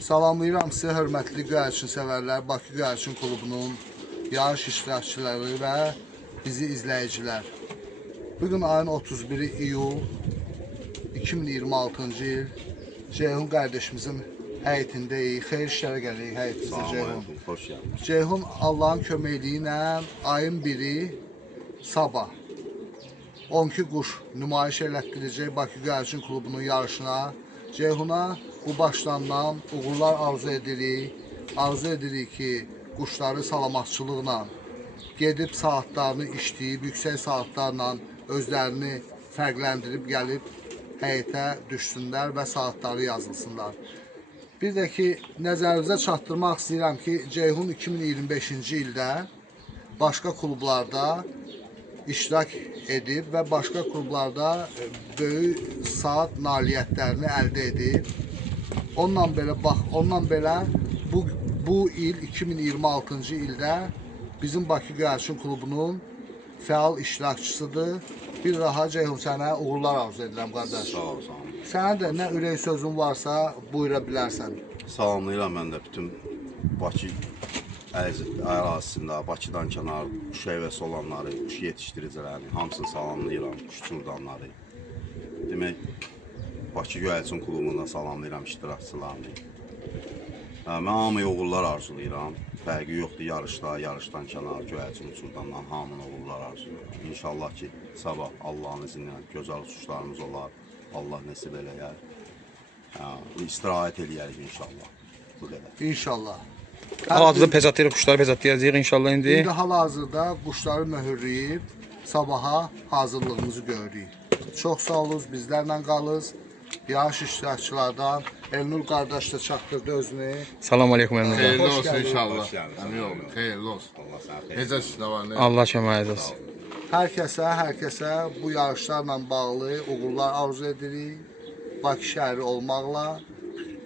Salamlayıram sizə hörmətli göyərçin sevərlər, Bakı Göyərçin Klubunun yarış iştirakçıları və bizi izləyicilər. Bugün ayın 31 iyul 2026-cı il Ceyhun qardaşımızın həyətindəyik. Xeyir işlərə gəlirik həyətimizə Ceyhun. Hoş geldin. Ceyhun Allahın köməkliyi ilə ayın 1-i sabah 12 quş nümayiş elətdirəcək Bakı Göyərçin Klubunun yarışına. Ceyhuna bu başlandan uğurlar arzu edirik. Arzu edirik ki, quşları salamatçılıqla gedib saatlarını işləyib, yüksək saatlarla özlərini fərqləndirib gəlib həyətə düşsünlər və saatları yazılsınlar. Bir də ki, nəzərinizə çatdırmaq istəyirəm ki, Ceyhun 2025-ci ildə başqa klublarda iştirak edib və başqa klublarda böyük saat nailiyyətlərini əldə edib. Ondan belə bu il 2026-cı ildə bizim Bakı Göyərçin Klubunun fəal iştirakçısıdır. Bir daha Ceyhun sənə uğurlar arzu edirəm qardaş. Sağ ol, sağ ol. Sənə də nə ürək sözün varsa buyura bilərsən. Salamlayıram mən də bütün Bakı ərazisində, Bakıdan kənar kuş həvəsi olanları, kuş yetişdiricilərini, hamısını salamlayıram, kuş çurdanları. Demək, Bakı Göyərçin Klubunda salamlayıram iştirakçılarını. Mən hamıya uğurlar arzulayıram. Fərqi yoxdur yarışda, yarışdan kənar, göyərçin uçurdandan hamına uğurlar arzulayıram. İnşallah ki, sabah Allah'ın izni ilə gözəl uçuşlarımız olar, Allah nəsib eləyər. İstirahət eləyərik inşallah. Bu qədər. İnşallah. Hal-hazırda pezatlayırıq, quşları pezatlayacağıq inşallah indi. İndi hal-hazırda quşları möhürləyib sabaha hazırlığımızı görürük. Çox sağ olun, bizlərlə qalınız. Yarış iştirakçılardan Elnur qardaş da çatdırdı özünü. Salam aleykum Elnur. Hayırlı Hoş olsun geldin. inşallah. Hoş geldin. Emin olun. Hayırlı olsun. Allah sənə xeyir. Necə işlə var ne? Allah köməyiniz olsun. Hər kəsə bu yarışlarla bağlı uğurlar arzu edirik. Bakı şəhəri olmaqla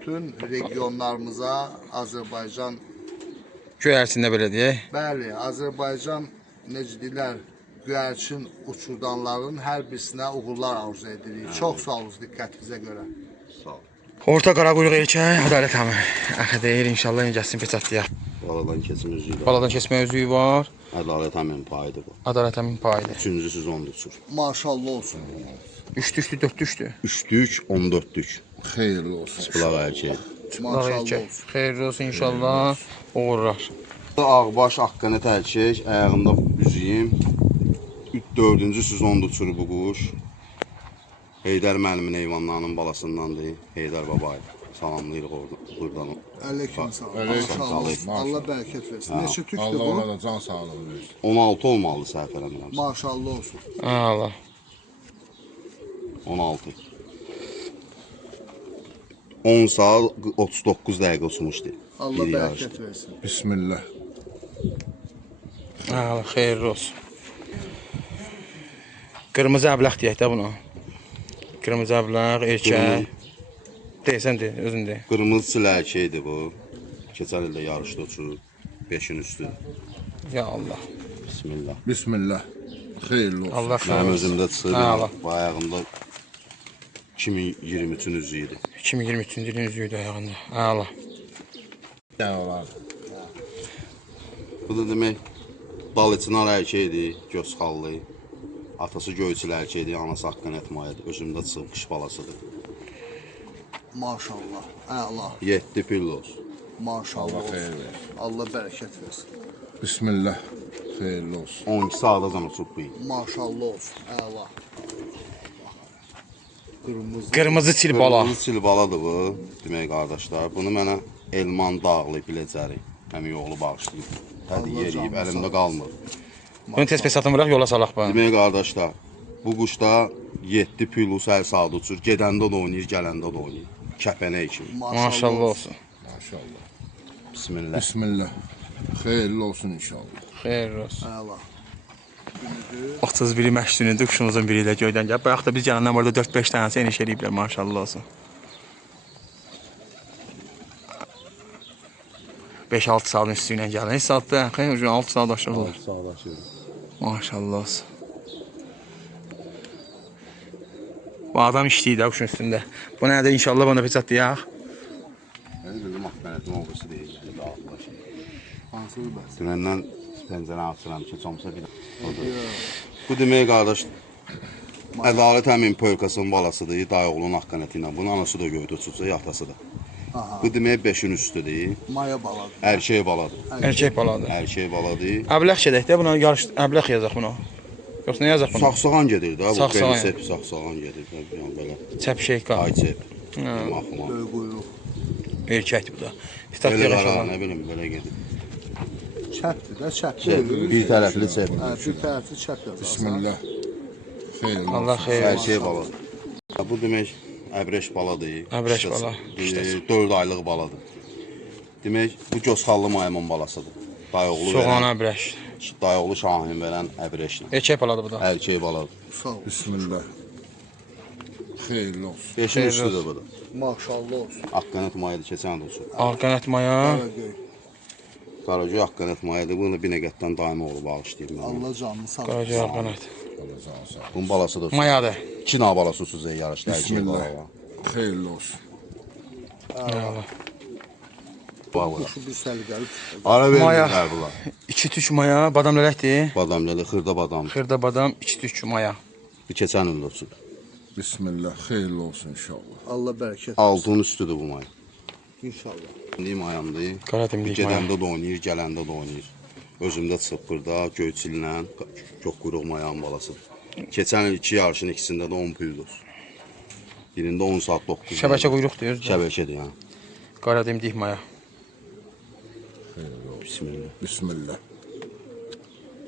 bütün regionlarımıza Azərbaycan, Göyərçində belə deyək. bəli, Azərbaycan necə deyirlər, göyərçin uçurdanların hər birisinə uğurlar arzu edirik. Çox sağ olun diqqətinizə görə. Sağ ol. Orta qara quyruq erkək, ədalət hamı. Əxə deyir inşallah gəlsin pezatlayaq. Baladan kesim üzüyü var. Baladan keçmə özüyü var. Ədalət həmin payıdır bu. Ədalət həmin payıdır. Üçüncüsü 10 uçur. Maşallah olsun. 3 düşdü, 4 düşdü. Üçlük, 14'lük. Hayırlı olsun. Bulaq erkeği. Qulaq Maşallah erkək. olsun. Xeyirli olsun inşallah. Uğurlar. Ağbaş, Haqqanət erkek, ayağında üzüyüm. 4-cü sezon uçur bu quş. Heydər müəllimin heyvanlarının balasındandır. Heydər babayı. Salamlayırıq buradan. Aleyküm salam. Aleyküm Maşallah salam. olsun. Allah bərəkət versin. Neçə tüktür Allah bu? ona da can sağlığı versin. 16 olmalı səhv eləmirəm. Maşallah olsun. Allah. 16. 10 saat 39 dəqiqə uçmuşdu. Allah Bir yarışda. bərəkət versin. Bismillah. Allah xeyirli olsun. Qırmızı əblaq deyək də bunu. Qırmızı əblaq, erkək. Deyəsən de, özün de. Qırmızı çilərkeydi bu. Keçən ildə yarışda uçur. 5'in üstü. Ya Allah. Bismillah. Bismillah. Hayırlı olsun. Allah Mənim xeyirli olsun. özümdə çıxır. Allah. Bu ayağımda 2023'ün üzüyüdü. 2023-cü ilin üzüydü ayağında. Allah. Yani olar. Bu da demək Dalıçınar erkəkdir, Gözxallı. Atası Göyçil erkəkdir, anası Haqqanət Mayadır. Özümdə çıxıb qış balasıdır. Maşallah. Əla. 7 pillos. Maşallah Allah olsun. hayır versin. Allah bərəkət versin. Bismillah. Hayırlı olsun. 12 sağdacan uçub bu il. Maşallah olsun. Əla. Qırmızı. Qırmızı çil bala. Qırmızı çil baladır bu, demək qardaşlar. Bunu mənə Elman Dağlı Biləcəri, həmin oğlu bağışlayıb. Hədiyyə eləyib, əlimdə qalmır. Bunu tez pesatını bırak yola salaq bana. Demək qardaşlar, bu quşda 7 pillos hər saat uçur. Gedəndə də oynayır, gələndə də oynayır. Kəpənək kimi. Maşallah olsun. Maşallah. Bismillah. Bismillah. Hayırlı olsun inşallah. Xeyirli olsun. Əla. 31-i məşqçünüdür, quşumuzun biri ilə göydən gəlib. Bayaq da biz gələndən burada 4-5 dənəsi eniş eləyiblər, maşallah olsun. 5-6 saatın üstü ilə gəlin. Heç saatda, xeyr, 6 saat aşağı olur. Sağdaşır. Maşallah olsun. Bu adam işləyir də quşun üstündə. Bu nədir inşallah bana peçat deyək. Bizim akmenetin olgusu deyil. Yəni dağıtlaşır. Hansıdır bəs? Dünəndən pəncərəni açıram ki, çomsa bir Bu demək qardaş, Ədalət həmin polkasının balasıdır, dayıoğlunun haqqanəti ilə. Bunun anası da göydə uçursa, yaxtası da. Bu demək 5-in üstüdür. Maya baladır. Erkək baladır. Erkək baladır. Erkək baladır. Əbləx gedək də buna yarış əbləx yazaq bunu. Yoxsa nə yazaq bunu? Saxsağan gedir də, bu Saxsağan. Belisep saxsağan gedir. Yəni belə. Çəp şeyka. Ayçep. Maxma. Böyük quyruq. Erkəkdir bu da. Fitat Belə qara, yığışalar. nə bilim, belə gedir. Çəpdir də, çəp. Bir tərəfli çep. Bir tərəfli çəp yazarsan. Bismillah. Xeyirli olsun. Allah xeyir. Erkək baladır. Bu demək əbrəş baladır. Əbrəş bala. 4 aylıq baladır. Demək, bu Gözxallı maymun balasıdır. Dayıoğlu Soğan verən, əbrəş. dayıoğlu Şahin verən əbrəşlə. Erkək baladır bu da. Erkək baladır. Sağ ol. Bismillah. Xeyirli olsun. 5-in üstüdür bu da. Maşallah olsun. Haqqanət mayıdır, keçən də olsun. Arqanət maya. Qaragöy. Qaracı Haqqanət mayıdır, bunu bir nəqətdən daimi oğlu bağışlayır mənə. Allah canını sağ ol. Qaraca arqanət. Allah canı sağ ol. Bunun balası da olsun. Mayadır. 2 nağ balası olsun yarışda. Erkək Bismillah. bala var. Xeyirli olsun. Eyvallah. Var var. Şu bir səliqəli. Ara Maya. verirlər bunlar. 2 tük maya, badam lələkdir. Badamlıdır, xırda badam. Xırda badam, 2 tük maya. Bu keçən ildə olsun. Bismillah. Xeyirli olsun inşallah. Allah bərəkət. Altının üstüdür bu may. İnşallah. İndi mayandır. Qara dimdik maya. Gedəndə də oynayır, gələndə də oynayır. Özümdə sıfırda, göyçillə, çox quyruq mayanın balası. Keçən il 2 yarışın ikisində də 10 püldür. Birində 10 saat 9. Şəbəkə quyruqdur özü. Şəbəkədir yəni. Qara dimdik maya. Bismillah. Bismillah.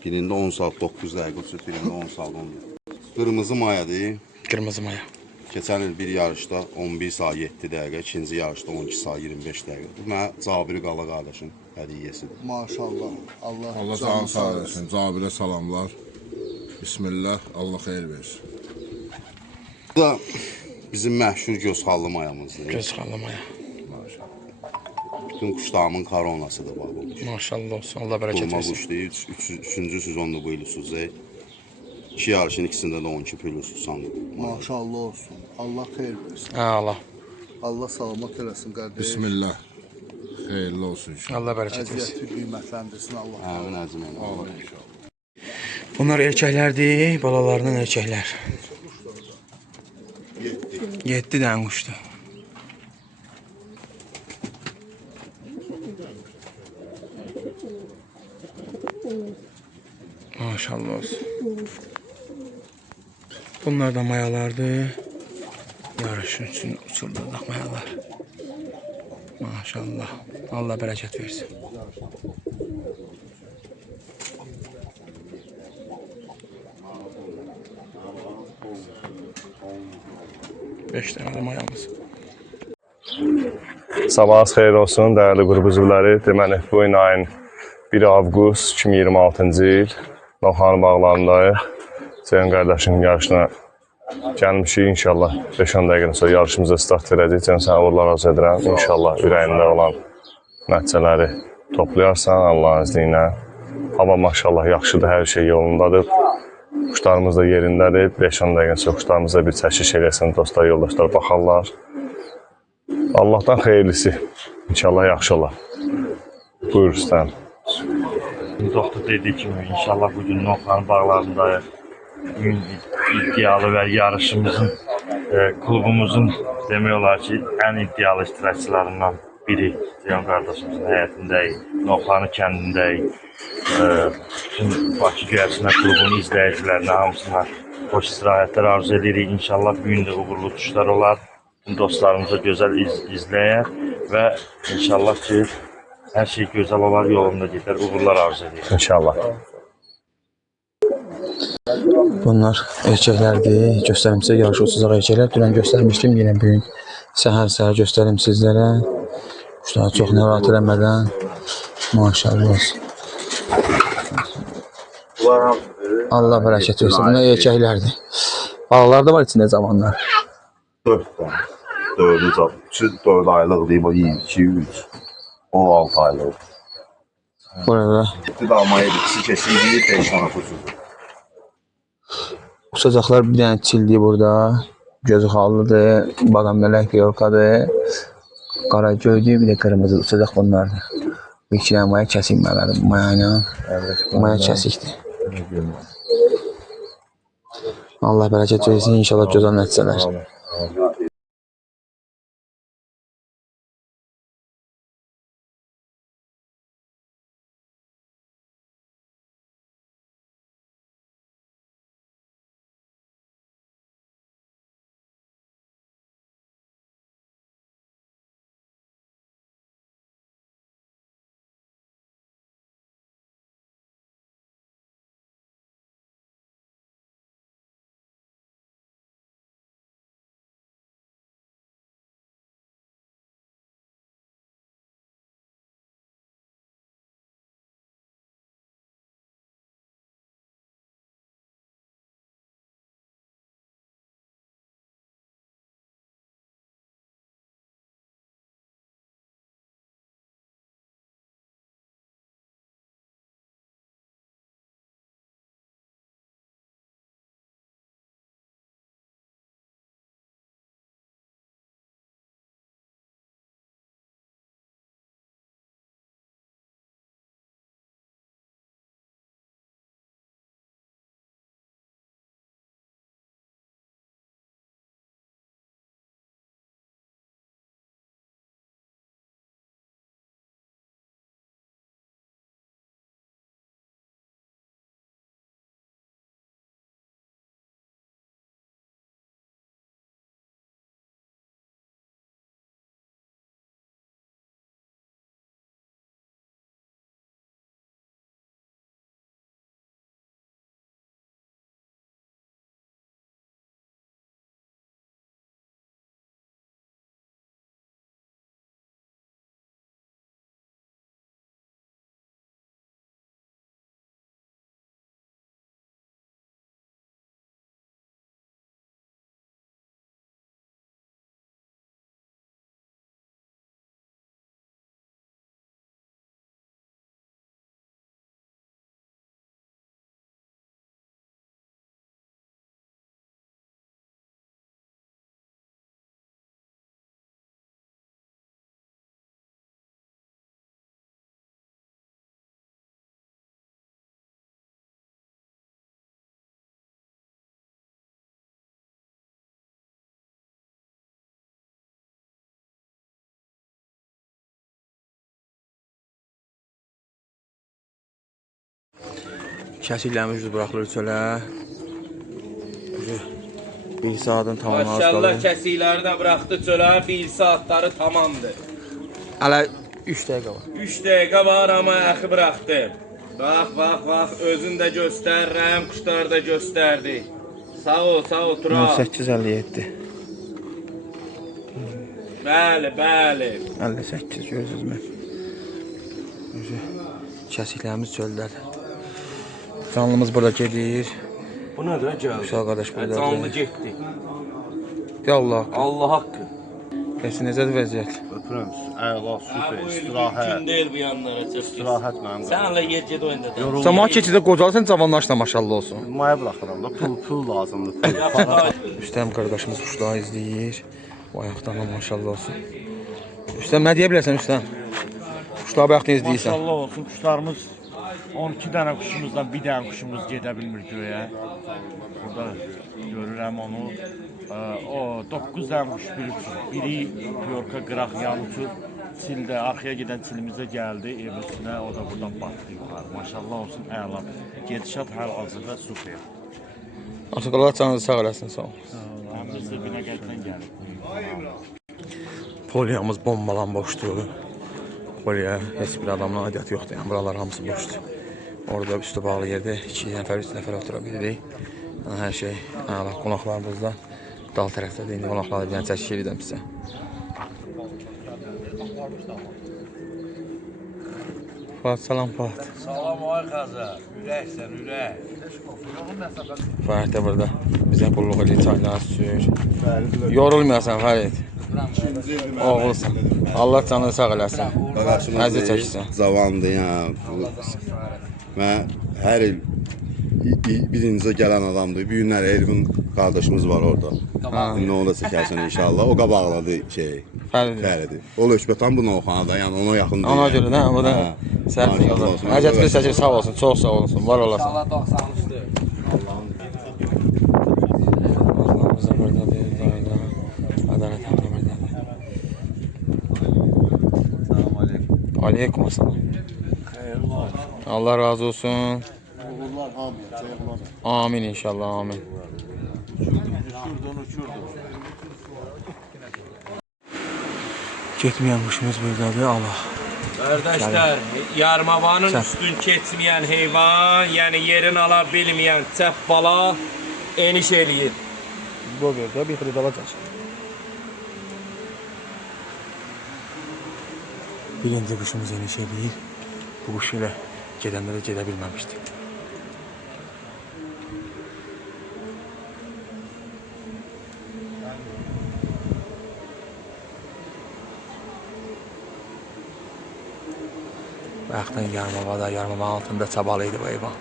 Birində 10 saat 9 dəqiqə uçur, birində 10 saat 10 dəqiqə. Qırmızı mayadır. Qırmızı maya. Keçən il bir yarışda 11 saat 7 dəqiqə, ikinci yarışda 12 saat 25 dəqiqə. Bu mənə Cabiri Qala qardaşın hədiyyəsidir. Maşallah. Allah Allah canı sağ olsun. Cabirə salamlar. Bismillah. Allah xeyir versin. Bu da bizim məşhur Gözxallı mayamızdır. Göz xallı maya. Bütün quşlarımın koronasıdır bax bu. Maşallah olsun. Allah bərəkət Qurma versin. quşdur. 3-cü sezonda bu il usuzdur. 2 yarışın ikisində də 12 pül usandı. Maşallah olsun. Allah xeyir versin. Hə, Allah. Allah salamat eləsin qardaş. Bismillah. Xeyirli olsun inşallah. Allah bərəkət versin. Əziyyəti qiymətləndirsin Allah. Həmin əzmən. Allah inşallah. Bunlar erkəklərdir, balalarından erkəklər. 7 dənə quşdur. Maşallah olsun. Bunlar da mayalardır. Yarışın üçün uçurduq mayalar. Maşallah. Allah bərəkət versin. Beş dənə də mayamız. Sabahınız xeyir olsun, dəyərli qrup üzvləri. Deməli, bu gün ayın 1 avqust 2026-cı il Novxanı bağlarındayıq. Ceyhun qardaşın yarışına gəlmişik. İnşallah 5-10 dəqiqədən sonra yarışımıza start verəcək. Ceyhun, sənə uğurlar arzu edirəm. İnşallah ürəyində olan nəticələri toplayarsan Allahın izni ilə. Hava maşallah yaxşıdır, hər şey yolundadır. Quşlarımız da yerindədir. 5-10 dəqiqədən sonra quşlarımıza bir çəkiş eləsin, dostlar, yoldaşlar baxarlar. Allah'tan xeyirlisi. İnşallah yaxşı olar. Buyur Rüstəm. Doktor dediği kimi inşallah bugün Novxanı bağlarındayıq. Bugün iddialı və yarışımızın, klubumuzun demək olar ki, ən iddialı iştirakçılarından biri. Ceyhun qardaşımızın həyətindəyik, Novxanı kəndindəyik. Bütün Bakı Göyərçinlər klubunun izləyicilərinə hamısına xoş istirahətlər arzu edirik. İnşallah bugün də uğurlu uçuşlar olar. Bütün dostlarımıza gözəl izləyək və inşallah ki, hər şey gözəl olar, yolunda gedər, uğurlar arzu edirik. İnşallah. Bunlar erkəklərdir. Göstərim sizə yarış uçacaq erkəklər. Dünən göstərmişdim, yenə bugün səhər göstərim sizlərə. Quşları çox narahat eləmədən. Maşallah olsun. Allah bərəkət versin. Bunlar erkəklərdir. Balalar da var içində zamanlar. 4 tane. 4 aylıq deyib, o 2, 3. O 6 aylıq. Burada Bir daha maya ikisi kesildi, 5 tane kusurdu. uçacaqlar bir dənə çildir burada. Gözü xallıdır. Badam mələk yorkadır. qara göydü, bir də qırmızı uçacaq bunlardır. Bu iki dənə maya kəsik mələri. Maya ilə maya kəsikdir. Allah bərəkət versin, inşallah gözəl nəticələr. Kəsiklərimiz buraxılır çölə. Bir saatın tamamı az qalır. Maşallah kəsikləri də buraxdı çölə, 1 saatları tamamdır. Hələ 3 dəqiqə var. 3 dəqiqə var, amma əxi buraxdı. Bax, özün də göstərirəm, quşlar da göstərdi. Sağ ol, Tural. 8:57. Bəli. 58 görürsünüzmü? Kəsiklərimiz çöldədir. Canlımız burada gedir. Bu nədir gəldi? Uşaq qardaş burada. Canlı getdi. Ya Allah. Allah haqqı. Bəs necədir vəziyyət? Öpürəm. Əla, super, Bu istirahət. gün deyil bu yanlara çəkdi. İstirahət mənim. Sənlə yer ged oyunda da. Cəmaət keçidə qocalısan, cavanlaşla maşallah olsun. Maya buraxıram da, pul lazımdır. Üstəm qardaşımız quşları izləyir. Bu ayaqdan maşallah olsun. Üstəm nə deyə bilərsən Üstəm? Quşları bayaqdan izləyirsən. Maşallah olsun, quşlarımız 12 dənə quşumuzdan bir dənə quşumuz gedə bilmir göyə. Burada görürəm onu. O 9 dənə quş bir uçur. Biri Yorka qıraq yan uçur. Çildə, arxaya gedən çilimizə gəldi ev üstünə. O da buradan batdı yuxarı. Maşallah olsun, əla. Gedişat hal-hazırda super. Allah canınızı sağ eləsin, sağ ol. Biz də Binəqəddən gəlib. Poliyamız bombalan boşdur. Poliya heç bir adamla aidiyyatı yoxdur. Yəni buralar hamısı boşdur. Orada üstü bağlı yerdə 2 nəfər, 3 nəfər otura bilirik. Yəni hər şey, qonaqlarımız da dal tərəfdədir. İndi qonaqları bir dənə çəkik edirəm sizə. Fuat, salam Fuat. Salam ay Xəzər. Ürəksən, ürək. Fərid də burada bizə qulluq edir, çaylar sür. Yorulmayasan Fərid. Oğulsan. Allah canını sağ eləsin. Əziz çəkirsən. Zavandır, yəni. Və hər il birincə gələn adamdır. Bir günlər Elvin qardaşımız var orada. İndi onu da çəkərsən inşallah. O qabaqladı Fəridir. Fəridir. O Lökbətan bu Novxanada, yəni ona yaxın deyil. Ona görə də o da Hə. səhv Maşallah olur. olsun. Həcət səcə sağ olsun, çox sağ olsun, var olasın. İnşallah 93'tür. Allah'ımıza buradadır, dayıda, adalet hamda buradadır. Selamun aleyküm. Aleyküm assalam. Allah razı olsun. Amin inşallah, amin. Getmeyen kuşumuz buradadır, Allah. Kardeşler, yarmavanın Sen. üstün keçmeyen heyvan, yani yerin ala bilmeyen çəp bala eniş eləyir. Bu burada bir xırda alacaq. Birinci quşumuz eniş edir. Bu quş ilə gedəndə də gedə bilməmişdi. Bayaqdan yarmavada, yarmavanın altında çabalıydı bu heyvan.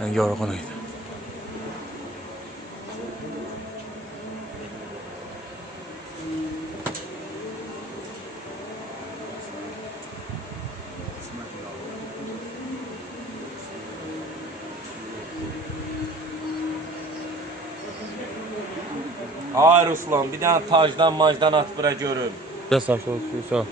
Yəni yorğun idi. Ay Ruslan, bir dənə tacdan macdan at bura görüm. Biraz saçlı olsun.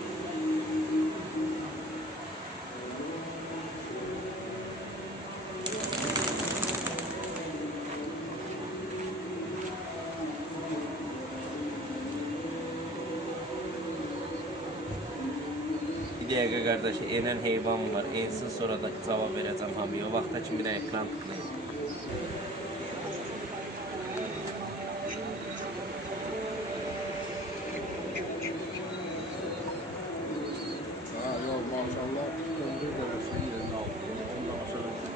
Bir dəqiqə qardaş, enən heyvan var. Ensin sonra da cavab verəcəm hamıya. O vaxta kimi bir dənə ekran tıklayın. Ha, yox, maşallah, döndür dərəsinin yerini aldı. Onda məsələn ki,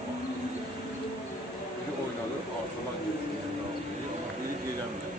biri oynadı, arxadan geçdi yerini aldı. Amma biri gedəmdir.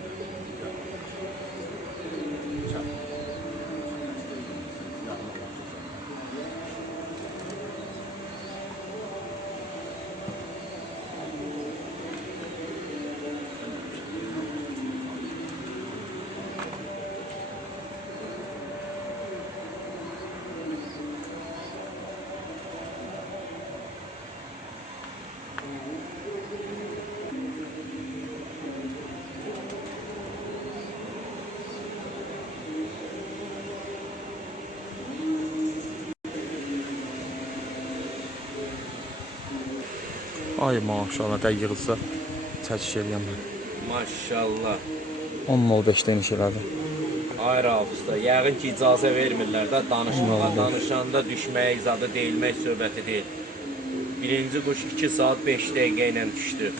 Ay maşallah, da yığılsa çəkiş eləyəm mən. Maşallah. 10.05-də iniş elədi. Ay Rauf usta, yəqin ki icazə vermirlər də danışmağa. Danışanda düşməyə izadı deyilmək söhbəti deyil. Birinci quş 2 saat 5 dəqiqə ilə düşdü.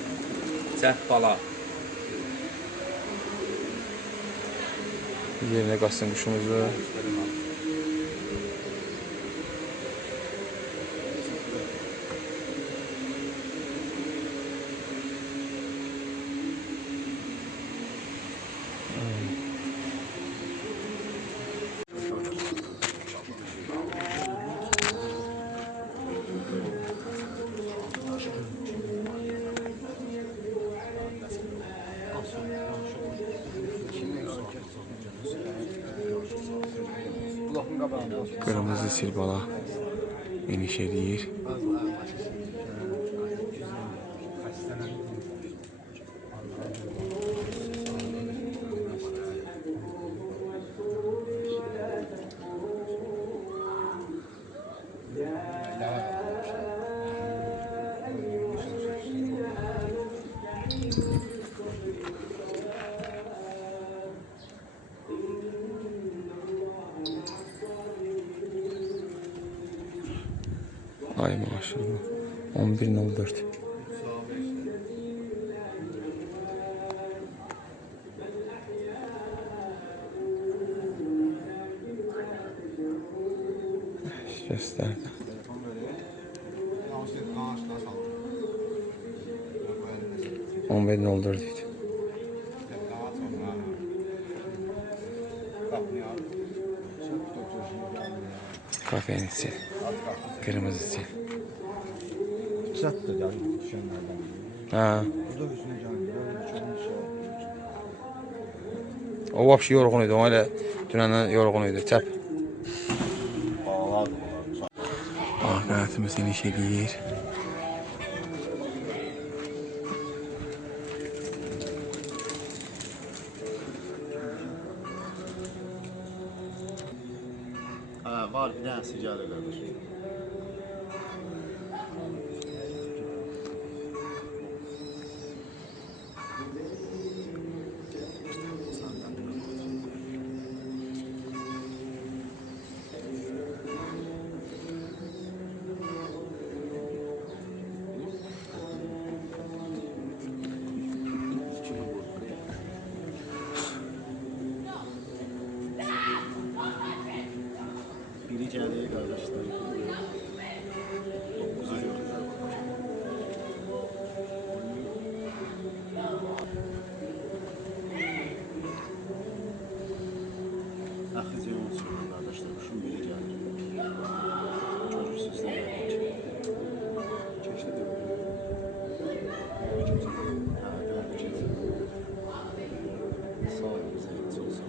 Çəp bala. Yerinə qaçsın quşumuzu. Qırmızı silbala eniş edir. Ay maşallah. 11.04. Gösterdi. 11.04 idi. Kafenin sil. Kırmızı sil. Çatdır yani düşenlerden. Ha. Bu da üstüne canlı. Böyle çok şey. O vapşı yorğun idi. O elə dünəndən yorğun idi. Çəp. Bağlar Qanatımız iniş edir. var bir dənəsi gəlir qardaş. Biri gəlir qardaşlar. 9'u yoxdur. Axı ziyon çıxır qardaşlar. Kuşun biri gəlir. Çocuk sizdə gəlir. Keçdi də. Ha, bəli, keçdi. Sağ olun, zəhmət olsun.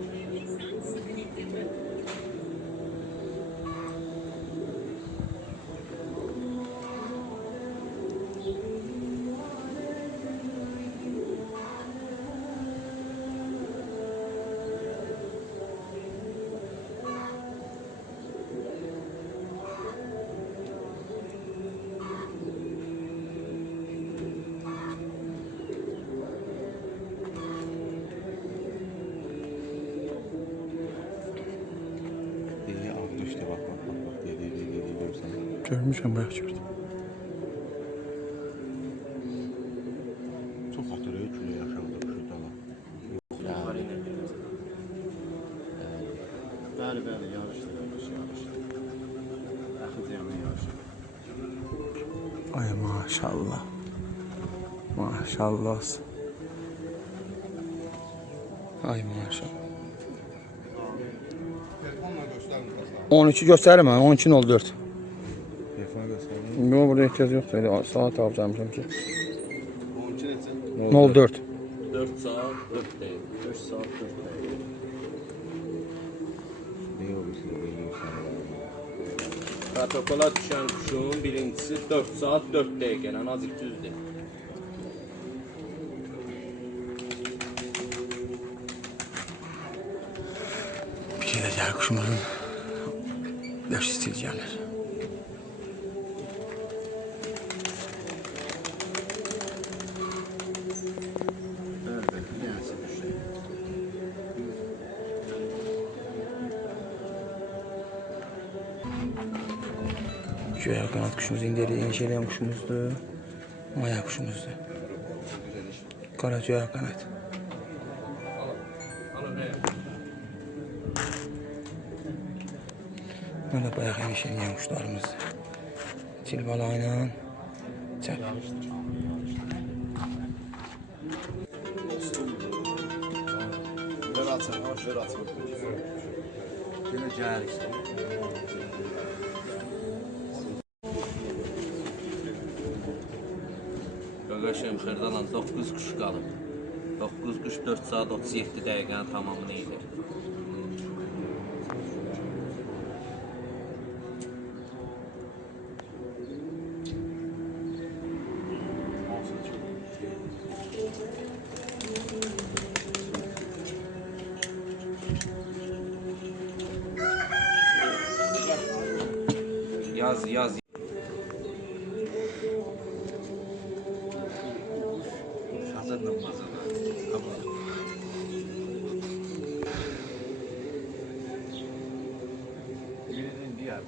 Görmüşəm, bayaq gördüm. Çox hatırlayır ki, yaşamda kuşu dala. Bəli, bəli, yarışdır, yarışdır. Axı ziyanlı yarışdır. Ay maşallah. Maşallah. Ay maşallah. 12 göstərirəm, 12.04. Yok, burada ehtiyac yoxdur. Elə saat alacağım ki. 04. 4 saat 4 dəqiqə. 4 saat 4 dəqiqə. Protokola düşən kuşun birincisi 4 saat 4 dəqiqə. Nazik düzdür. Bir şey də gəlir quşumuzun. Yaş istil gəlir. Bəli, bəli, bir dənəsi düşür. Göyə qanat quşumuz indi elə yeni şeyləyən quşumuzdur. Maya quşumuzdur. Qara göyə qanat. Böyle bayaq yeni şeyləyən quşlarımızdır. Cilbala ilə çəp. Ver açın, ver açın. Yine gəlir işte. Qaqaşım Xırdalan 9 kuş qalıb. 9 kuş 4 saat 37 dəqiqənin tamamını edir. Yaz. Hazırdan mazana. Birinin diğer.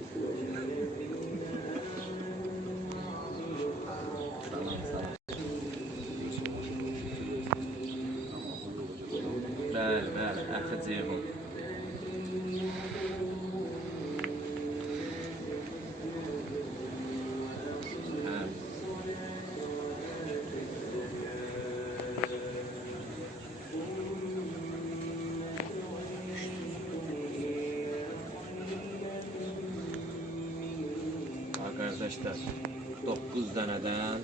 Bəli, əxi ceyhun. Arkadaşlar 9 dənədən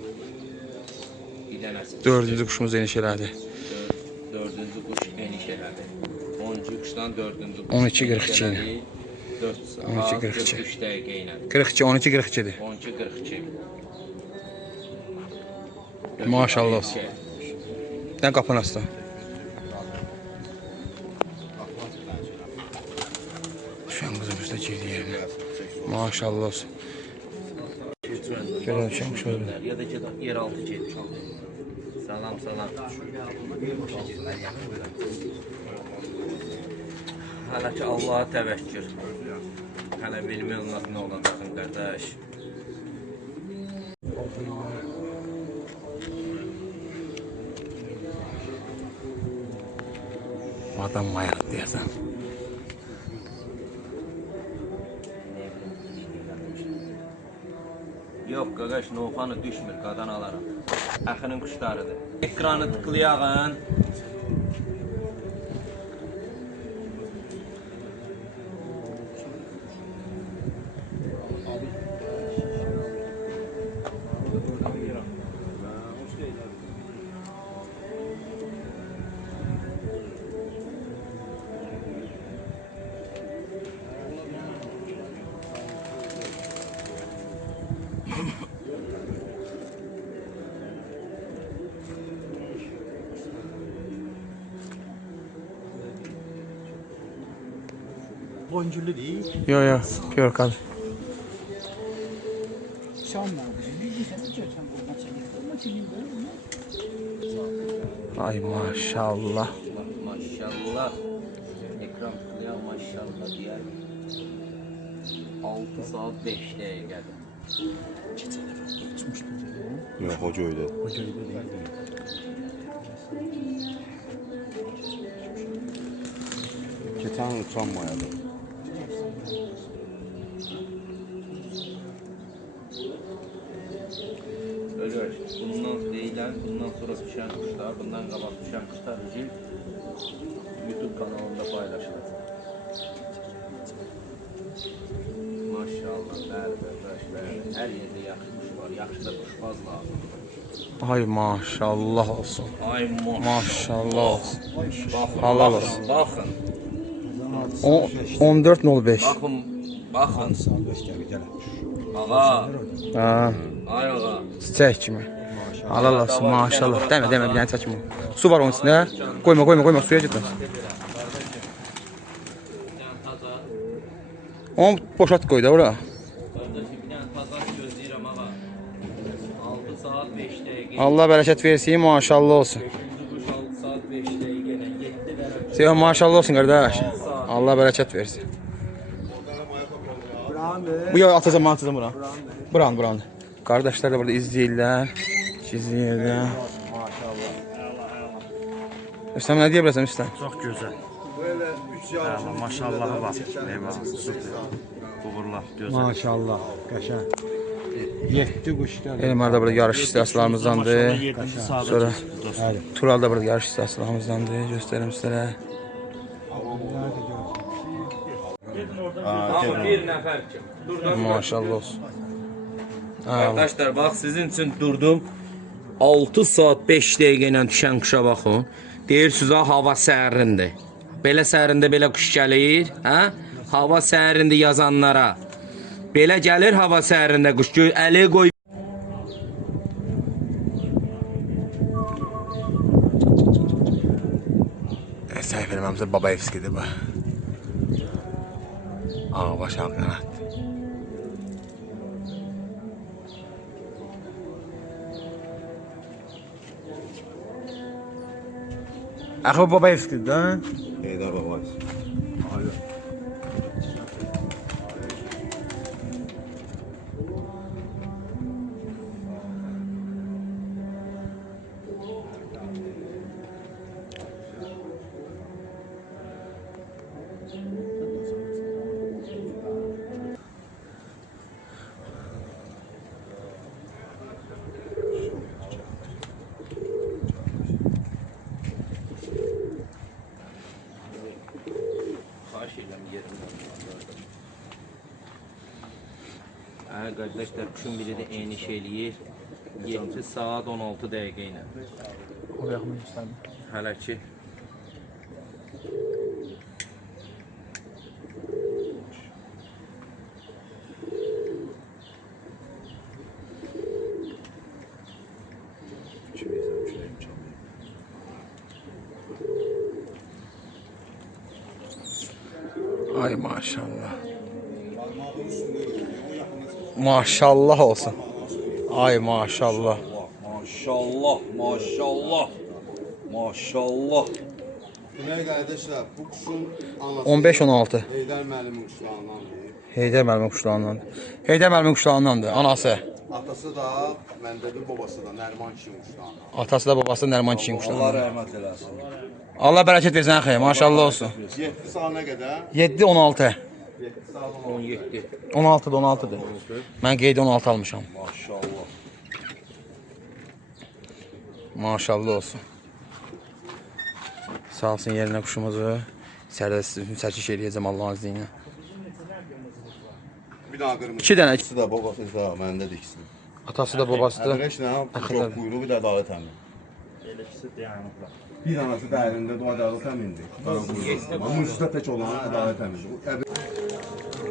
bir dənəsi. Dördüncü quşumuz eniş elədi. Dördüncü kuş eniş elədi. 10-cu qışdan 4-cü. 12:42. 4 saat 12:42. 43 dəqiqə ilə. 42, 12, 42'dir. 12:42. Maşallah olsun. Dən qapını açdı. Şu an kızımız da girdi yerine. Maşallah olsun. Görüşüm şöyle. Ya da ki yeraltı gelmiş. Salam salam. Hələ ki Allah'a təvəkkül. Hələ bilmiyorlar nə olacağını qardaş. Adam mayak diyesen. Yok qardaş, nofanı düşmür, qadan alaram. Əxinin quşlarıdır. Ekranı tıklayağın. Boncuklu değil. Yo yo, yok abi. Ay maşallah. Maşallah. Ekran tıklayan maşallah diğer. 6 saat 5 dəqiqədir. Yox, o göydə. Keçən uçan mayadır. Ölür. Bundan deyilən, bundan sonra düşən quşlar, bundan qabaq düşən quşlar için YouTube kanalında paylaşılır. Maşallah, bəli. Hər yerdə yaxşı quş var, yaxşı da quşbaz lazım. Ay maşallah olsun. Ay Maşallah olsun. Baxın, Halal baxın, olsun. baxın. 14.05. Baxın. Ağa, Ha, ay ağa. çiçek kimi. Halal olsun maşallah. Deme bir tane çekim. Su var onun içinde. Koyma suya gitmez. Onu boşalt koy da ora. Qardaşım, bir dənə pazar gözləyirəm ağa. 6 saat 5 dəqiqə. Allah bərəkət versin, maşallah olsun. 5-ci quş 6 saat 5 dəqiqə ilə 7 verəm. Selam maşallah olsun kardeş. Allah bərəkət versin. Bu yol atacağım bura. Buran. Kardeşler de burada izleyirler. İzleyirler. Sen ne diyebilirsin Üstad? Çox gözəl. Bəli, maşallahı var. Eyvallah, super. Uğurlar, gözəl. Maşallah. Kaşa. Yetti kuşlar. Elmar da burada yarış istaslarımızdandır. 7-ci sahada Sonra keçdi dostlar. Tural da burada yarış istaslarımızdandır. Gösterim sizlere. Amma bir nəfər kim? Durdum. Maşallah olsun. Arkadaşlar bak sizin için durdum. 6 saat 5 dəqiqə ilə düşən quşa baxın. Deyirsiniz ha hava sərindir. Belə sərində belə quş gəlir, hə? Hava sərində yazanlara. Belə gəlir hava sərində quş. Əli qoy. Səhv eləməmsə Babayevskidir bu. Ağbaş Alqanat. Axı Babayevskidir də. Heydər Babayız. Arkadaşlar kuşun biri de eniş eləyir. 7 saat 16 dəqiqə ilə. O yaxın göstərmə. Hələ ki Ay maşallah. Maşallah olsun. Ay maşallah. Maşallah, maşallah. Maşallah. Demək qardaşlar, bu quşun anası 15-16. Heydər müəllimin quşlarındandır. Heydər müəllimin quşlarındandır. Heydər müəllimin quşlarındandır. Anası. Atası da, məndədir, babası da Nəriman kişinin quşlarından. Atası da babası da Nərman kişinin Allah quşlarındandır. rəhmət eləsin. Allah bərəkət versin xeyr. Maşallah olsun. 7 saat nə qədər? 7-16. 7 saat 17. 16'da 16'dır. Mən qeyd 16 almışam. Maşallah. Maşallah olsun. Sağ olsun yerinə quşumuzu. İçəridə sizin üçün çəkiş eləyəcəm Allahın izni ilə. Bir daha qırmızı. 2 dənə. İkisi də babası da məndədir ikisi. Atası da babası da. Əvvəl nə? Çox quyruğu bir də adalı təmin. Eləsi dayanıblar. Bir danası dərində o adalı təmindir. Amma mucizə tək olan adalı təmindir.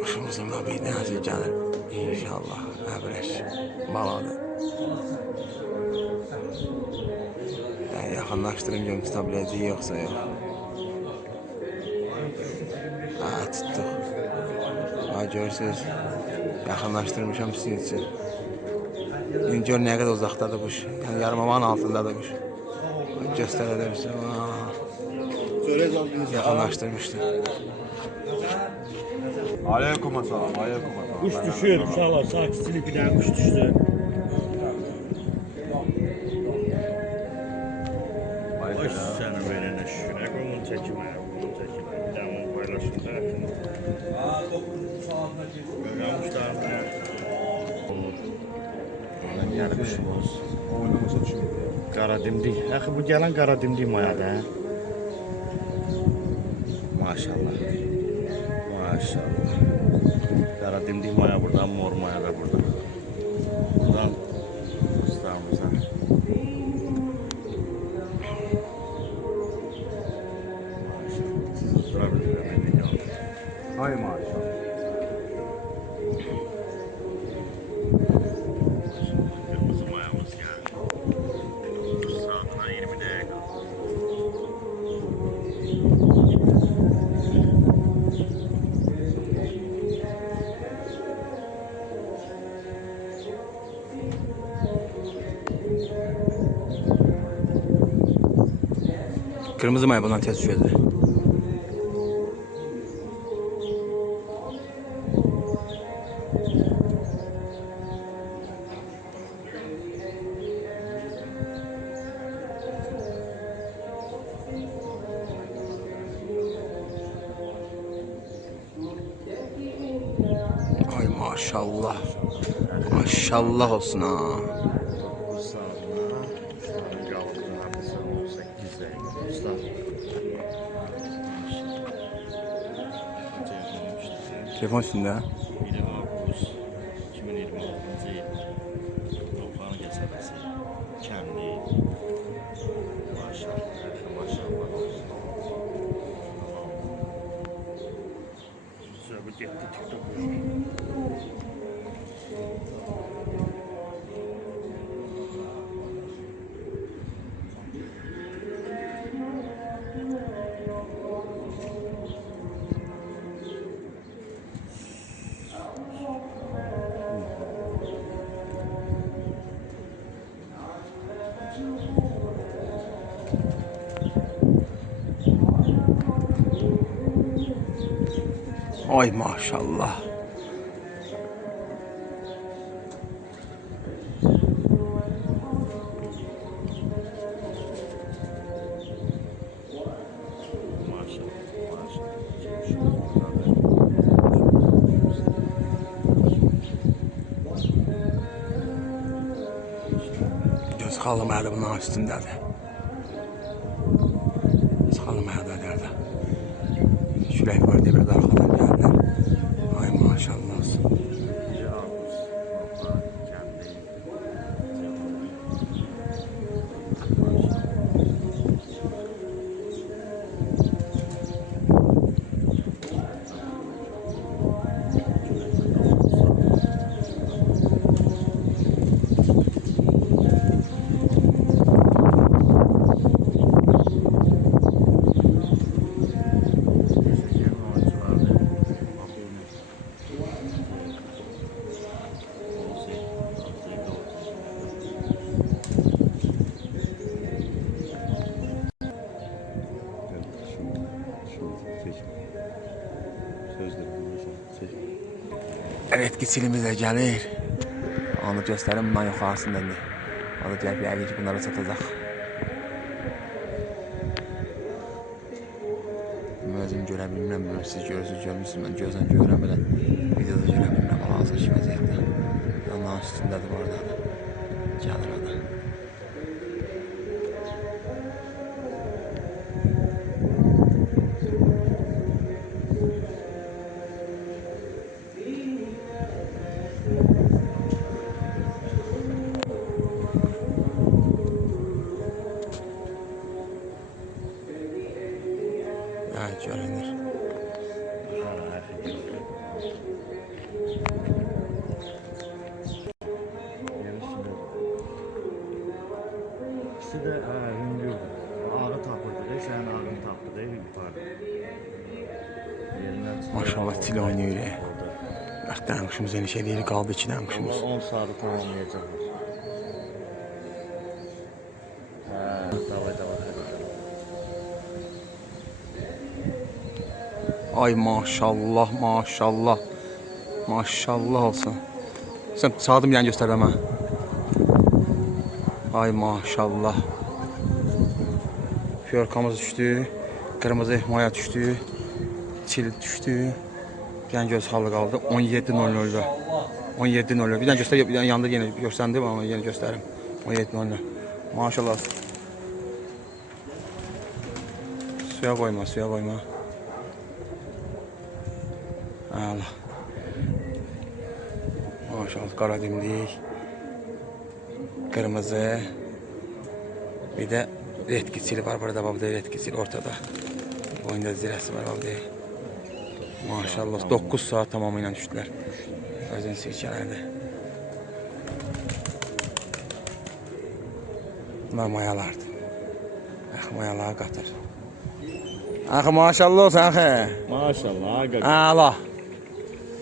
Quşumuzun da bir dənəsi gəlir. İnşallah. Əbrəş. Baladır. Yəni yaxınlaşdırım görüm tuta biləcək yoxsa yox. Ha, tutduq. Ha, görürsünüz. Yaxınlaşdırmışam sizin üçün. İndi gör nə qədər uzaqdadır quş. Yəni yarımamanın altındadır quş. Göstərədə bir şey. Yaxınlaşdırmışdı. Aleyküm salam, aleyküm salam. Kuş düşüyor uşaqlar, sakitçilik bir dənə kuş düşdü. Ay səni verənə şükür. Bunu çəkmə, bunu çəkmə. Bir dənə onu paylaşın tərəfini. Görən kuşlarını. Yəni quşumuz. Oynamışa düşmür. Qara dimdik. Axı bu gələn qara dimdik mayadır, hə? Maşallah. Maşallah. Qara dimdik maya buradan, mor maya da buradan. Buradan ustamıza. Maşallah. Dura bilirəm. Ay maşallah. Kırmızı mayamız geldi. Saatine 20 dakika. Kırmızı maya bundan tez düşüyordu. Ay maşallah. Maşallah olsun ha. 9 saatine. Kalıbına bir saat 18 dakika. Usta. Telefon üstünde. 20 Ağustos 2026 yıl. Doğan qəsəbəsi. Kəndi. Maşallah. Maşallah olsun. Güzel bu getdi TikTok. Ay maşallah. Göz kalmaya bunun üstündedir. Göz kalmaya da derdi. Şuraya var diye biraz arkadan geldi. Ay maşallah olsun. Etkicilimiz də gəlir. Onu göstərim bundan yuxarısında indi. O da gəlib yəqin ki bunlara çatacaq. Özüm görə bilmirəm, siz görürsünüz, görmürsünüz, mən gözlə görürəm belə. Videoda görə bilmirəm, hazır ki vəziyyətdə. Yanların üstündədir bu arada. Gəlir o da. Evet, görünür. İkisi de hündürdür. Ağrı tapırdı da, senin ağrını tapdı da yukarıda. Maşallah til oynayır. 4 tane kuşumuz enişe değil, kaldı 2 tane kuşumuz. 10 saati tamamlayacaklar. Davay. Ay maşallah, maşallah. Maşallah olsun. Sen sağdım yan göster bana. Ay maşallah. Fiyorkamız düştü. Kırmızı maya düştü. Çil düştü. Bir tane göz halı kaldı. 17.00'da. 17.00. Bir tane göster, bir tane yanında yine gösterdim ama yine gösterim. 17.00. Maşallah. Suya koyma, suya koyma. Allah. Maşallah qara dimdik. Kırmızı. Bir de retkisili var burada baba, retkisili ortada. Boyunda zirəsi var baba. Maşallah 9 saat tamamıyla düşdülər. Özün silkələrdə. Bunlar mayalardı. Mayalar qatır. Axı maşallah olsun axı. Maşallah. Allah.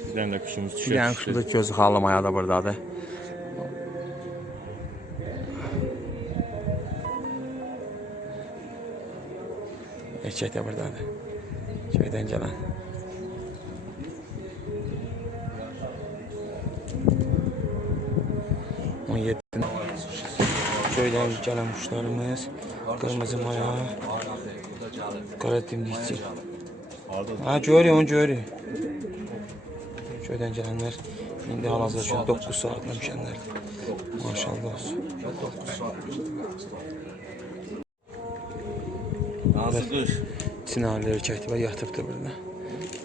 Bir tane de kuşumuz düşer. Bir tane kuşumuz gözü xallı mayada buradadır. Erkek de buradadır. Köyden gelen. Köyden gelen kuşlarımız. Kırmızı maya. Qara dimdikçi. Ha, görüyor, onu görüyor. Köyden gelenler. İndi hal-hazırda şu an 9 saatlə düşənlər. Maşallah olsun. Hansı quş? Çinarlı erkəkdir və yatıbdır burada.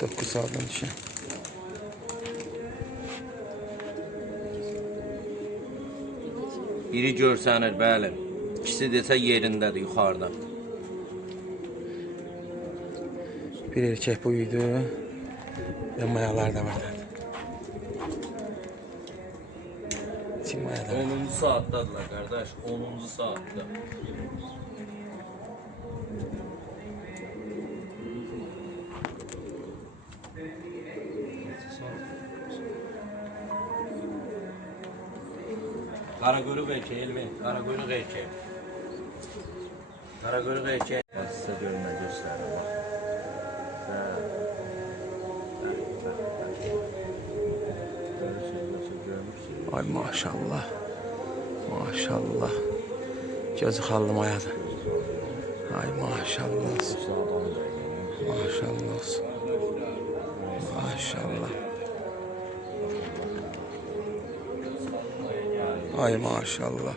9 saatlə düşən. Biri görsənir, bəli. İkisi desə yerindədir, yuxarıda. Bir erkək buydu və mayalar da var. Çin mayalar. 10-cu saatdadılar, qardaş. 10-cu saatda. Qaraquyruq erkək, Elmi. Qaraquyruq erkək. Qaraquyruq erkək. Size görme gösterin bak. Ay maşallah. Maşallah. Gözü xallı mayadır. Ay maşallah olsun. Maşallah olsun. Maşallah. Ay maşallah.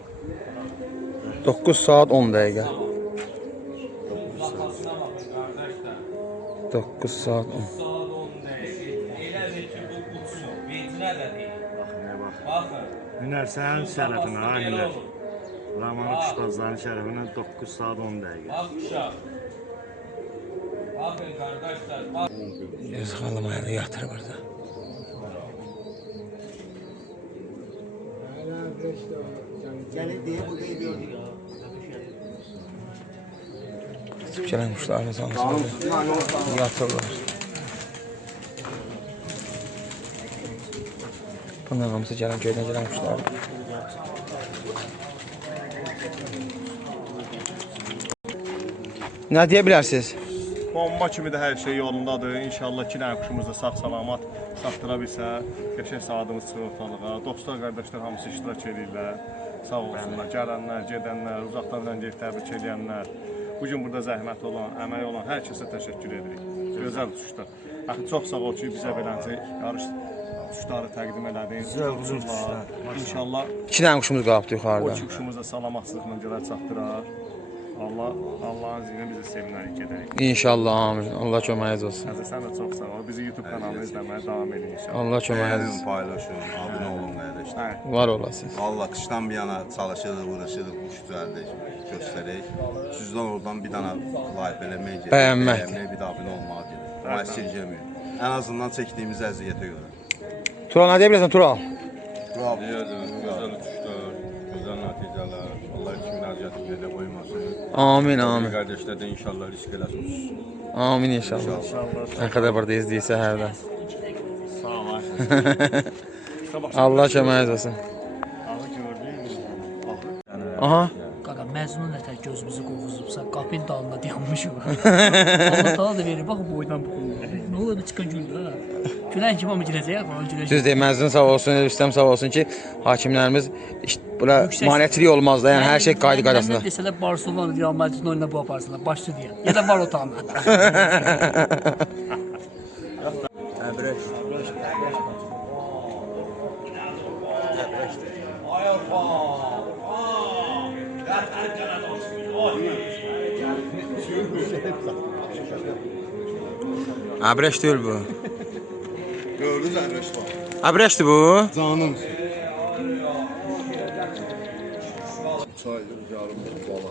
9 saat 10 dəqiqə. 9 saat 10. Hüner senin şerefine ha Hüner. Zamanı kuşbazların şerefine 9 saat 10 dakika. Bak uşaq. Bakın qardaşlar, bak. Gözü xallı mayada yatır burada. Gələn quşlarımız hamısı yatırlar. Bunlar hamısı gələn köydən gələn quşlar. Nə deyə bilərsiniz? Bomba kimi də hər şey yolundadır. İnşallah 2 dənə quşumuz da sağ salamat çatdıra bilsə, qəşəng saatımız çıxır ortalığa. Dostlar, qardaşlar hamısı iştirak edirlər. Sağ olsunlar, gələnlər, gedənlər, uzaqdan gəlib təbrik edənlər. Bu gün burada zəhmət olan, əmək olan hər kəsə təşəkkür edirik. Gözəl uçuşlar. Axı çox sağ ol ki, bizə beləcə yarış uçuşları təqdim elədin. Uçurlar. İnşallah 2 dənə quşumuz qalibdi o yuxarıda. iki quşumuza salamatçılıqla görə çatdırar. Allahın izniyle bizi sevinərik gedərik. İnşallah, amin. Allah köməyiniz olsun. Əzə sən də çox sağ ol. Bizi YouTube kanalını izləməyə davam edin inşallah. Allah köməyiniz Beğenin, olsun. paylaşın, abone olun kardeşler. Var olasınız. Allah kıştan bir yana çalışırıq, uğraşırıq, kuş düzəldik, göstərək. Sizdən oradan bir dana like eləmək gedir. Bəyənmək. Bir də abone olmağa gedir. Müəssir gelmiyor. En azından çəkdiyimiz əziyyətə görə. Tural, nə deyə bilirsən Tural? Deyəcəm, gözəl uçuşlar, gözəl nəticələr. Allah kimin əziyyətini də qoymasın. Amin, amin. Qardaşlar da inşallah risk eləsin. Amin inşallah. Nə qədər burada izləyirsə hərdən. Sağ ol. Allah köməyiniz olsun. Ağı gördün mü? Aha. Qaqa, məzmun nətər gözümüzü qovuzubsa, qapının dalında dayanmışıq. Allah dala da verir, baxın boydan bu. Nə olur bir çıxan güldür ha. Gülən kimi ama girəcək, falan güləcək. Düz deyil, məzun sağ olsun, Rüstəm sağ olsun ki, hakimlərimiz bura maneçilik olmaz da, yəni hər şey qaydı qaydasında. Məndən desələr Barcelona, Real Madridin oyununa bu aparsınlar, başçı deyə. Ya da var otağına. Əbrəş deyil bu. Gördünüz Əmrəş var. Əbrəşdir bu. Canım. Çay yarım bala.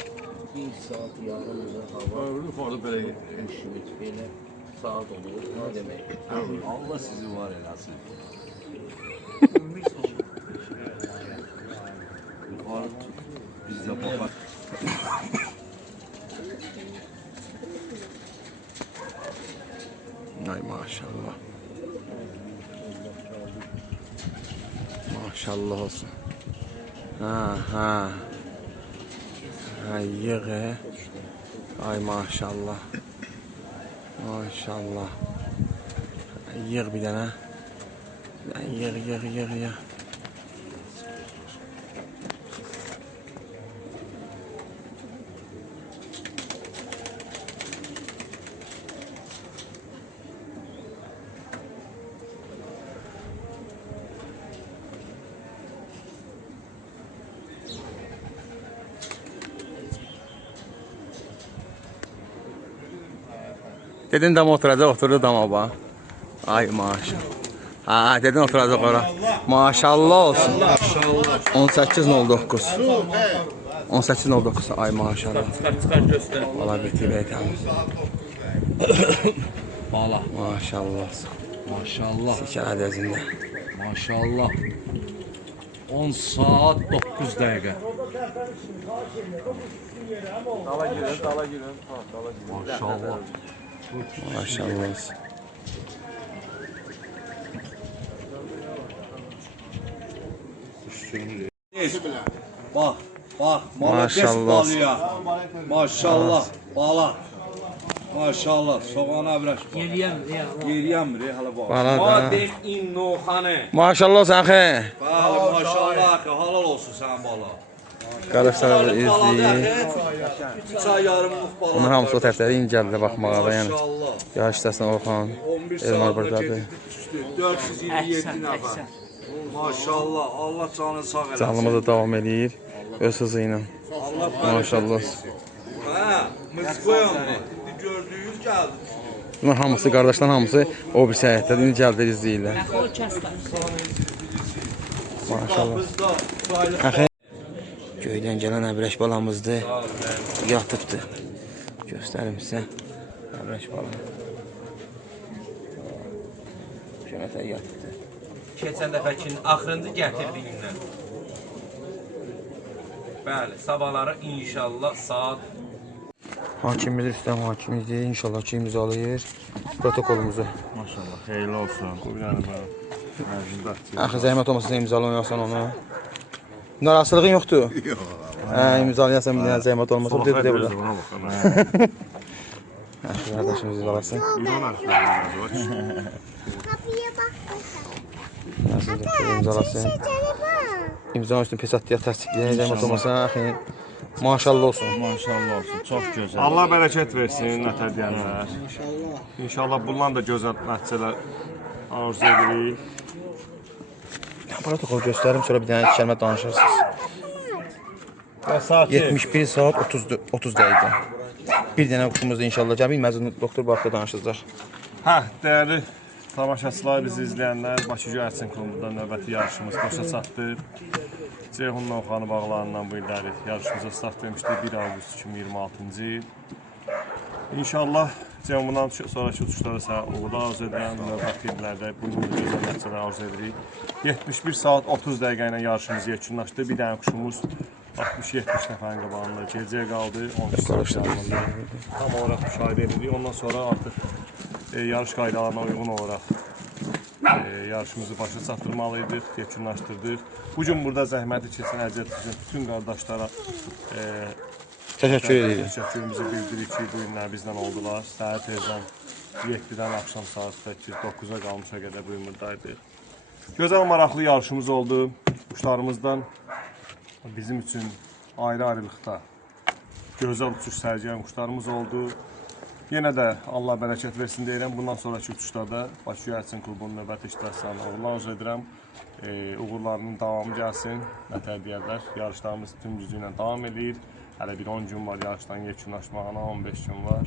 1 saat yarımda hava. Yuxarıda belə Üşümüz belə saat olur. Ne demek? Allah sizi var eləsin. Yuxarı tut. Biz də baxaq. Ay maşallah. Maşallah olsun. Ha. Ay yığı. Ay maşallah. Maşallah. Yığ bir dənə. Yığ. Dedin dama oturacaq, oturdu dama bax. Ay maşallah. Ha, dedin oturacaq ora. Maşallah olsun. 18.09. 18.09. Ay maşallah. Çıkar göster. Valla bitirək təmiz. Bala. Maşallah. Maşallah. Sikər ədəzində. Maşallah. 10 saat 9 dəqiqə. Maşallah. Maşallah olsun. Bax, Maşallah balıya. Maşallah, bala. Maşallah, soğan Əbrəş. Yeriyəmir, hələ bax. Bala da. Madem innoxanı. Maşallah sən xə. Bəli, maşallah, halal olsun sən bala. Qardaşlar izləyir. 3 ay yarımlıq bala. Onlar hamısı o tərəfləri incəldi baxmağa da, yəni. Maşallah. Yağış dəstən Orxan, 11 Elmar saat buradadır. 427 nəfər. Maşallah, Allah canını sağ eləsin. Canlımız da davam edir. Öz hızı ilə. Maşallah. Hə, mızqoyan mı? Gördüyünüz gəldi. Bunlar hamısı, qardaşlar hamısı o bir səyahətdə incəldir, izləyirlər. O kəslər. Maşallah. Bizdə Göydən gələn Əbrəş balamızdır. Yatıbdır. Göstərim sizə. Əbrəş balam. Şönətə yatıbdır. Keçən dəfəkinin axırıncı gətirdiyindən. Bəli, sabahları inşallah saat Hakimimiz Rüstəm hakimimizdir. İnşallah ki imzalayır protokolumuzu. Maşallah, xeyirli olsun. Qoyularım var. Axı zəhmət olmasa imzalayasan onu. Narazılığın yoxdur? Yox. Hə, imzalayasan bir dənə zəhmət olmasa bu dedi burada. Buna baxın. Qardaşımız imzalasın. İran harfləri var. Kapıya bak. sizə şöyle imzalasın. İmza üstüne pesatlıya təsdiqləyəcək olmasa axı. Maşallah olsun. Maşallah olsun. Çox gözəl. Allah bərəkət versin nətər deyənlər. İnşallah bundan da gözəl nəticələr arzu edirik. Protokol göstərim, sonra bir dənə iki kəlmə danışırsınız. Və saat 71 saat 30 dəqiqə. Bir dənə quşumuz da inşallah gəlir. Bilməz doktor Bakıda danışacaq. Dəyərli tamaşaçılar, bizi izləyənlər, Bakı Göyərçin klubunda növbəti yarışımız başa çatdı. Ceyhun Novxanı bağlarından bu illəri yarışımıza start vermişdik 1 avqust 2026-cı il. İnşallah Ceyhun bundan sonraki uçuşlara sənə uğurlar arzu edirəm. Növbəti illərdə bunun gözəl nəticələr arzu edirik. 71 saat 30 dəqiqə ilə yarışımız yekunlaşdı. Bir dənə quşumuz 60-70 nəfərin qabağında gecəyə qaldı. 13 saat tam olaraq müşahidə edirik. Ondan sonra artıq yarış qaydalarına uyğun olaraq yarışımızı başa çatdırmalıydıq, yekunlaşdırdıq. Bugün burada zəhməti keçən əziyyət üçün bütün qardaşlara Təşəkkür edirik. təşəkkürümüzü bildiririk ki, bu günlər bizdən oldular. Səhər tezdən 7-dən axşam saat 8-9-a qalmışa qədər bu ümiddaydıq. Gözəl maraqlı yarışımız oldu. Quşlarımızdan bizim üçün ayrı-ayrılıqda gözəl uçuş sərgiləyən quşlarımız oldu. Yenə də Allah bərəkət versin deyirəm. Bundan sonraki uçuşlarda Bakı Göyərçin klubunun növbəti iştirakçılarına uğurlar arzu edirəm. Uğurlarının davamı gəlsin. Nətər deyərlər, yarışlarımız tüm gücü ilə davam edir. Hələ bir 10 gün var yarışdan yekunlaşmağına, 15 gün var.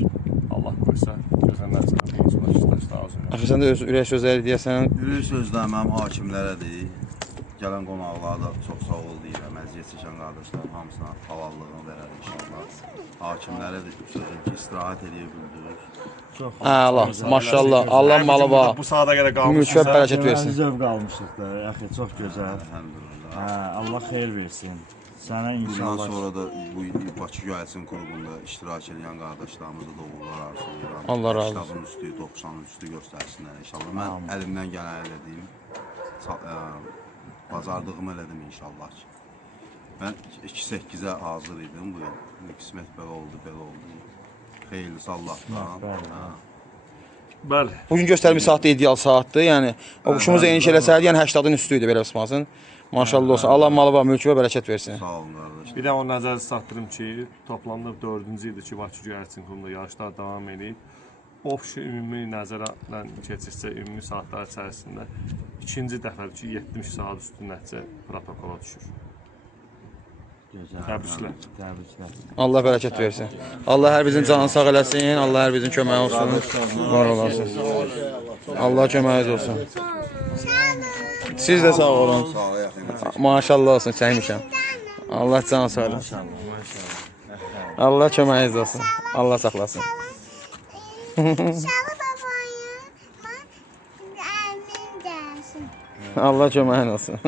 Allah qoysa gözəl nəticələr bundan sonraki iştirakçılara arzu edirəm. Axı sən də öz ürək sözləri deyəsən. Ürək sözlər mənim hakimlərədir. Gələn qonaqlara da çox sağ ol deyirəm. Əziyyət çəkən qardaşlarım hamısına halallığını verər inşallah. Hakimlərə də sözüm ki, istirahət edə bildik. Allah, maşallah. Allah malı var. Bu saata qədər qalmışıq. Mülkə bərəkət versin. Zövq almışıq da. Yaxı çox gözəl. Allah xeyir versin. Sənə Bundan inşallah. sonra da bu Bakı Göyərçin klubunda iştirak edən qardaşlarımıza da uğurlar arzu edirəm. Allah razı olsun. Kitabın üstü, 90'ın üstü göstərsinlər inşallah. Mən əlimdən gələn elədiyim, bacardığımı elədim inşallah ki. Mən 2-8-ə hazır idim bu il. Qismət belə oldu, belə oldu. Xeyirlisi Allahdan. Bəli. Bugün göstərmiş saat da ideal saatdır. Yəni o quşumuz eniş eləsəydi, yəni 80-ın üstü idi belə basmasın. Maşallah olsun. Allah malı var, mülkü və bərəkət versin. Sağ olun qardaş. Bir də o nəzərdə çatdırım ki, toplamda 4-cü ildir ki, Bakı Göyərçin klubunda yarışlar davam edir. Ofşu ümumi nəzərdən keçirsə, ümumi saatlar içərisində ikinci dəfədir ki, 70 saat üstü nəticə protokola düşür. Təbriklər. Təbriklər. Allah bərəkət versin. Allah hər bizim canını sağ eləsin. Allah hər bizim köməyi olsun. Var olasın. Allah köməyiniz olsun. Siz də sağ olun. Maşallah olsun, çəkmişəm. Allah canı sağ eləsin. Allah köməyiniz olsun. Allah saxlasın. Allah köməyin olsun.